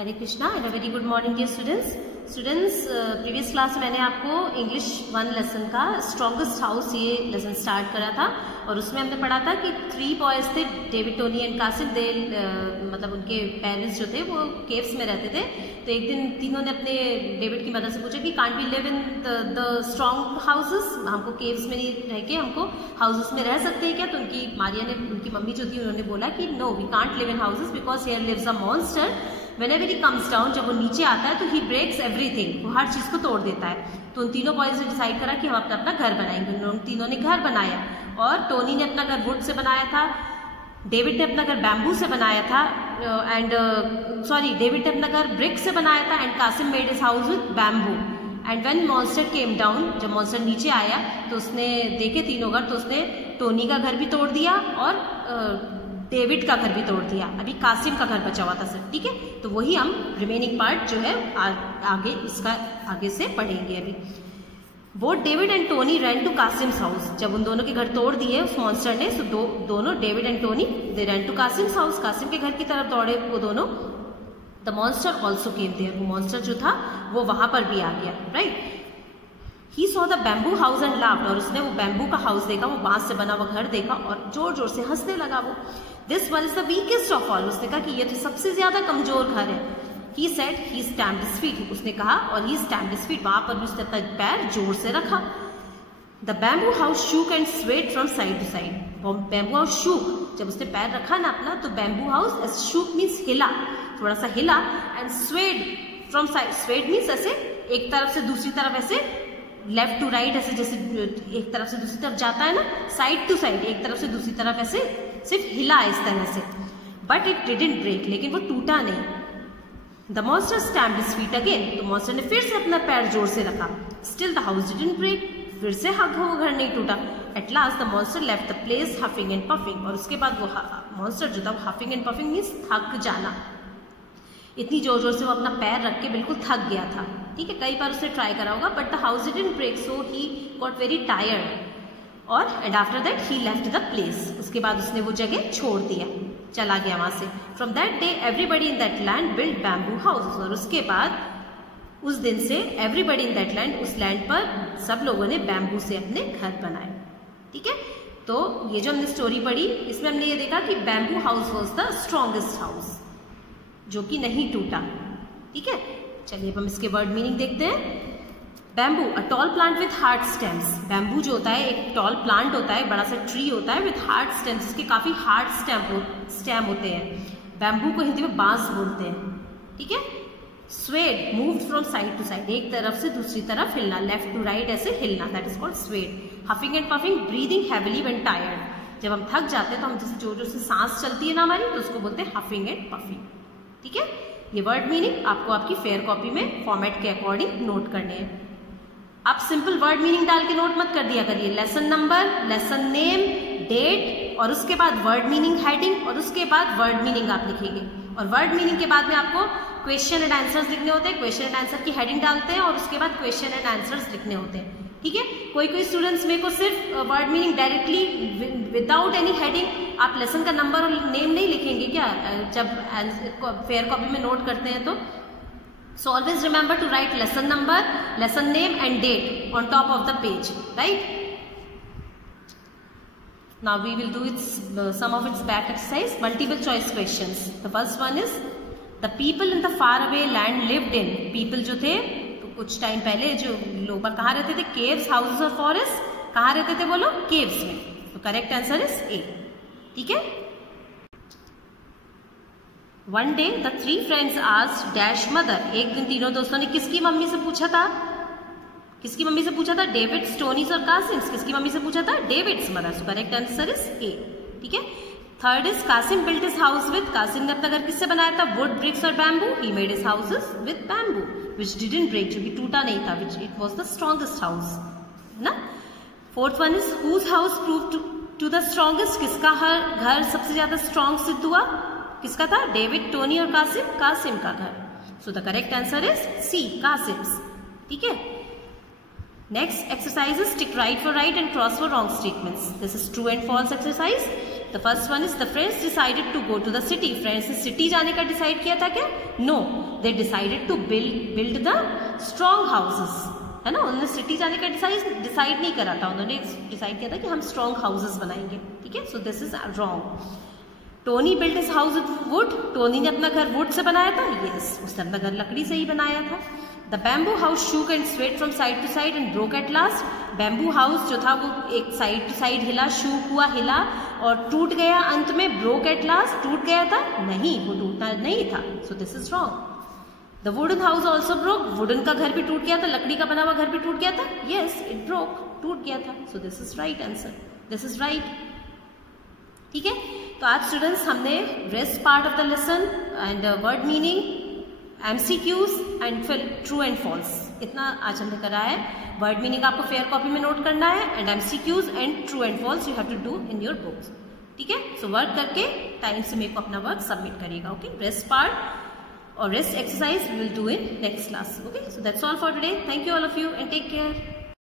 Hare Krishna and a very good morning dear students. Previous class में मैंने आपको English 1 lesson का स्ट्रॉन्गेस्ट हाउस ये लेसन स्टार्ट करा था और उसमें हमने पढ़ा था कि 3 बॉयज थे, डेविड, टोनी एंड कासिम। दे मतलब उनके पेरेंट्स जो थे वो केव्स में रहते थे। तो एक दिन तीनों ने अपने डेविड की मदर से पूछा कि can't we live in the strong houses, हमको केव्स में नहीं रह के हमको हाउसेस में रह सकते हैं क्या? तो उनकी मारिया ने, उनकी मम्मी जो थी, उन्होंने बोला कि no, we can't live in houses because here lives a monster. Whenever he comes down, जब वो नीचे आता है तो he breaks everything, वो हर चीज को तोड़ देता है। तो उन तीनों बॉयज ने डिसाइड करा कि हम अपना अपना घर बनाएंगे। उन तीनों ने घर बनाया और टोनी ने अपना घर वुड से बनाया था, डेविड ने अपना घर बैम्बू से बनाया था डेविड ने अपना घर ब्रिक से बनाया था and Qasim made his house with bamboo. And when monster came down, जब मॉन्स्टर नीचे आया तो उसने देखे तीनों घर, तो उसने टोनी का घर भी तोड़ दिया और डेविड का घर भी तोड़ दिया। अभी कासिम का घर बचा हुआ था सर, ठीक है। तो वही हम रिमेनिंग पार्ट जो है आगे इसका आगे से पढ़ेंगे। अभी both David and Tony ran to Kasim's house. जब उन दोनों के घर तोड़ दिए उस मॉन्स्टर ने, तो दोनों David and Tony they ran to Kasim's house, Kasim के घर की तरफ दौड़े वो दोनों। The monster also came there, वो मॉन्स्टर जो था वो वहां पर भी आ गया, right. He saw the bamboo house and laughed, और उसने वो बैम्बू का हाउस देखा, वो बांस से बना हुआ घर देखा और जोर जोर से हंसने लगा वो। This one is the weakest of all, उसने कहा कि ये तो सबसे ज्यादा कमजोर घर है। He said he stamped his feet, उसने कहा और ही स्टैम्प्ड हिज फीट, वहां पर भी उसने अपना पैर जोर से रखा। The bamboo house shook and swayed from side to side, bamboo house shook, जब उसने पैर रखा ना अपना, तो बैम्बू हाउस शूक मीन्स हिला, थोड़ा सा हिला, and swayed from side, swayed means ऐसे एक तरफ से दूसरी तरफ, ऐसे लेफ्ट टू राइट, ऐसे जैसे एक तरफ से दूसरी तरफ जाता है ना, साइड टू साइड, एक तरफ से दूसरी तरफ ऐसे सिर्फ हिला इस तरह से। बट इट डिडंट ब्रेक, लेकिन वो टूटा नहीं। The monster stamped his feet again, तो मॉन्स्टर ने फिर से अपना पैर जोर से रखा। Still the house didn't break, फिर से वो घर नहीं टूटा। At last the monster left the place huffing and puffing, और उसके बाद वो मॉन्स्टर जो था, हफिंग एंड पफिंग मीन्स थक जाना, इतनी जोर जोर से वो अपना पैर रख के बिल्कुल थक गया था, ठीक है। कई बार उसने ट्राई करा होगा, but the house didn't break, so he got very tired और and after that he left the place, उसके बाद उसने वो जगह छोड़ दिया, चला गया वहां से। From that day everybody in that land build bamboo houses, और उसके बाद उस दिन से एवरीबडी इन दैट लैंड, उस लैंड पर सब लोगों ने बैम्बू से अपने घर बनाए, ठीक है। तो ये जो हमने स्टोरी पढ़ी, इसमें हमने ये देखा कि bamboo house was the strongest house, जो कि नहीं टूटा, ठीक है। चलिए अब हम इसके वर्ड मीनिंग देखते हैं। Bamboo, a tall plant with hard stems, bamboo जो होता है एक टॉल प्लांट होता है, बड़ा सा ट्री होता है विथ हार्ड स्टेम्स, जिसके काफी हार्ड स्टेम होते हैं। बैम्बू को हिंदी में बांस बोलते हैं, ठीक है। Swayed, moved from side to side, एक तरफ से दूसरी तरफ हिलना, लेफ्ट टू राइट ऐसे हिलना, that is called swayed. Huffing and puffing, breathing heavily when tired, जब हम थक जाते हैं तो हम जैसे जोर जोर से सांस चलती है ना हमारी, तो उसको बोलते हैं हफिंग एंड पफिंग, ठीक है। ये वर्ड मीनिंग आपको आपकी फेयर कॉपी में फॉर्मेट के अकॉर्डिंग नोट करने हैं। आप सिंपल वर्ड मीनिंग डाल के नोट मत कर दिया करिए, lesson number, lesson name, date और उसके बाद वर्ड मीनिंग हेडिंग और उसके बाद वर्ड मीनिंग आप लिखेंगे। और वर्ड मीनिंग के बाद में आपको क्वेश्चन एंड आंसर्स लिखने होते हैं, क्वेश्चन एंड आंसर की हेडिंग डालते हैं और उसके बाद क्वेश्चन एंड आंसर्स लिखने होते हैं, ठीक है। कोई स्टूडेंट्स मेरे को सिर्फ word meaning directly without any heading, आप लेसन का नंबर और नेम नहीं लिखेंगे क्या जब फेयर कॉपी में नोट करते हैं? तो so always remember to write lesson number, lesson name and date on top of the page, right? Now we will do some of its back exercise, multiple choice questions. The first one is the people in the far away land lived in, people जो थे तो कुछ time पहले जो लोग कहाँ रहते थे? caves, houses और forests, कहाँ रहते थे वो लोग? caves में। तो correct answer is A, ठीक है। One day the 3 friends asked dash mother, एक दिन तीनों दोस्तों ने किसकी मम्मी से पूछा था? किसकी मम्मी से पूछा था? डेविड्स, टोनीस और कासिम्स। किसकी मम्मी से पूछा था? David's mother. So correct answer is A, ठीक है। Third is Kasim built his house with, Kasim ने अपना घर किससे बनाया था? वुड, ब्रिक्स और bamboo. He made his houses with bamboo which didn't break, जो कि टूटा नहीं था, which it was the strongest house, ना। Fourth one is whose house proved to the strongest, किसका घर सबसे ज्यादा स्ट्रॉन्ग सिद्ध हुआ? किसका था? डेविड, टोनी और कासिम, कासिम का घर। So the correct answer is C, Kasim's, ठीक है। Next exercise is tick right for right and cross for wrong statements. This is true and false exercise. The first one is the friends decided to go to the city, friends ने city जाने का decide किया था क्या? No, they decided to build the strong houses, है ना, उन्होंने city जाने का डिसाइड नहीं करा था, उन्होंने डिसाइड किया था कि हम स्ट्रॉन्ग हाउसेस बनाएंगे, ठीक है। सो this is wrong. Tony built his house with would, Tony ने अपना घर वुड से बनाया था, यस, उसने अपना घर लकड़ी से ही बनाया था। The bamboo house shook and swayed from side to side and broke at last, bamboo house जो था वो एक साइड टू साइड हिला, शूक हुआ, हिला और टूट गया अंत में। ब्रोक एट लास्ट, टूट गया था, नहीं, वो टूटना नहीं था, so this is wrong. The wooden house also broke, wooden का घर भी टूट गया था, लकड़ी का बना हुआ घर भी टूट गया था, यस, इट ब्रोक, टूट गया था, so this is right answer, this is right, ठीक है। तो आज स्टूडेंट्स हमने rest part of the lesson and word meaning, MCQs and फिर ट्रू एंड फॉल्स, इतना आज हमने करा है। वर्ड मीनिंग आपको फेयर कॉपी में नोट करना है and MCQs and true and false you have to do in your books, ठीक है। सो वर्क करके टाइम से मेरे को अपना वर्क सबमिट करिएगा, ओके। रेस्ट पार्ट और rest exercise we will do in next class, okay. So that's all for today, thank you all of you and take care.